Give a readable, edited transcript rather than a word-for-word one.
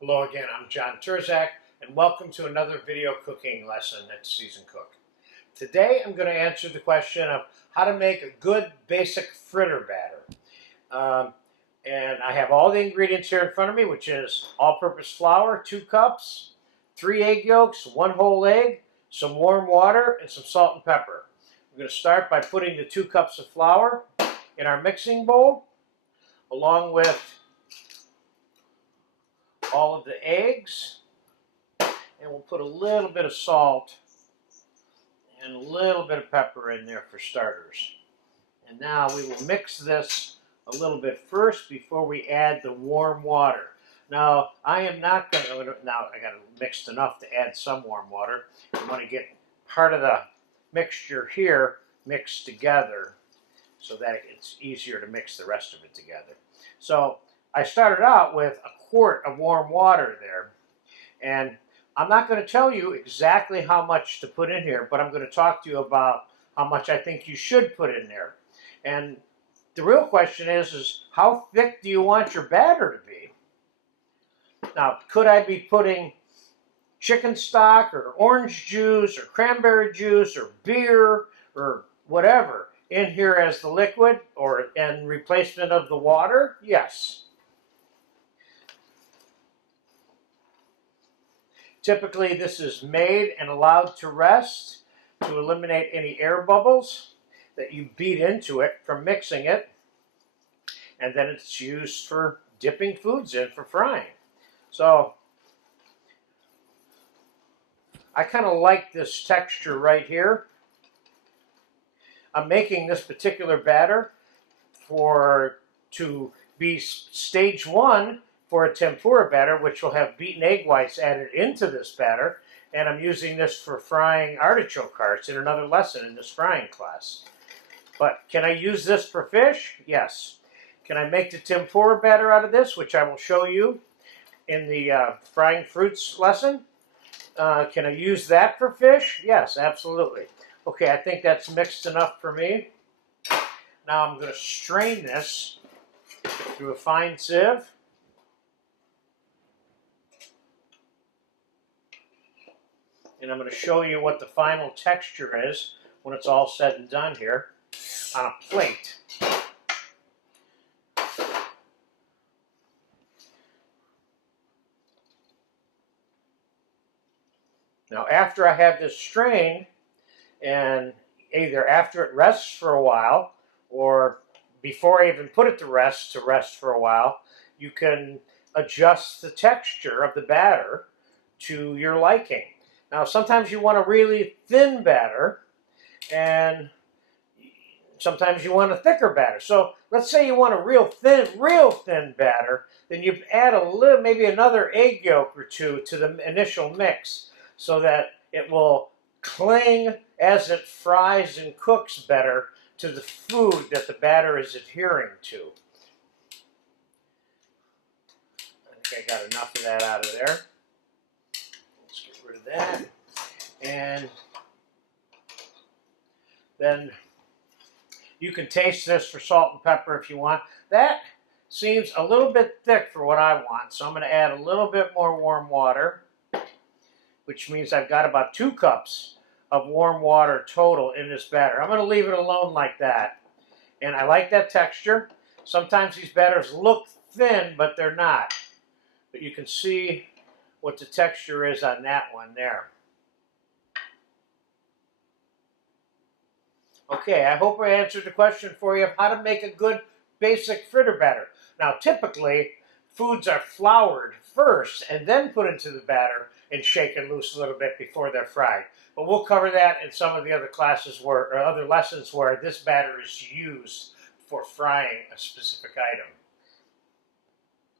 Hello again, I'm John Turzak, and welcome to another video cooking lesson at Seasoned Cook. Today I'm going to answer the question of how to make a good basic fritter batter. And I have all the ingredients here in front of me, which is all-purpose flour, 2 cups, 3 egg yolks, 1 whole egg, some warm water, and some salt and pepper. I'm going to start by putting the 2 cups of flour in our mixing bowl, along with all of the eggs, and we'll put a little bit of salt and a little bit of pepper in there for starters. And now we will mix this a little bit first before we add the warm water. Now I am not going to, now I got it mixed enough to add some warm water. I want to get part of the mixture here mixed together so that it's easier to mix the rest of it together. So I started out with a quart of warm water there, and I'm not going to tell you exactly how much to put in here, but I'm going to talk to you about how much I think you should put in there. And the real question is how thick do you want your batter to be? Now, could I be putting chicken stock or orange juice or cranberry juice or beer or whatever in here as the liquid or in replacement of the water? Yes. Typically, this is made and allowed to rest to eliminate any air bubbles that you beat into it from mixing it. And then it's used for dipping foods in for frying. So I kind of like this texture right here. I'm making this particular batter to be stage 1 for a tempura batter, which will have beaten egg whites added into this batter, and I'm using this for frying artichoke hearts in another lesson in this frying class. But can I use this for fish? Yes. Can I make the tempura batter out of this, which I will show you in the frying fruits lesson? Can I use that for fish? Yes, absolutely. Okay, I think that's mixed enough for me. Now I'm going to strain this through a fine sieve. And I'm going to show you what the final texture is when it's all said and done here on a plate. Now after I have this strained, and either after it rests for a while or before I even put it to rest for a while, you can adjust the texture of the batter to your liking. Now, sometimes you want a really thin batter, and sometimes you want a thicker batter. So let's say you want a real thin batter, then you add a little, maybe another egg yolk or 2 to the initial mix so that it will cling as it fries and cooks better to the food that the batter is adhering to. I think I got enough of that out of there. Let's get rid of that. And then you can taste this for salt and pepper if you want. That seems a little bit thick for what I want, so I'm going to add a little bit more warm water, which means I've got about 2 cups of warm water total in this batter. I'm going to leave it alone like that. And I like that texture. Sometimes these batters look thin, but they're not. But you can see what the texture is on that one there. Okay, I hope I answered the question for you of how to make a good basic fritter batter. Now, typically, foods are floured first and then put into the batter and shaken loose a little bit before they're fried. But we'll cover that in some of the other classes or other lessons where this batter is used for frying a specific item.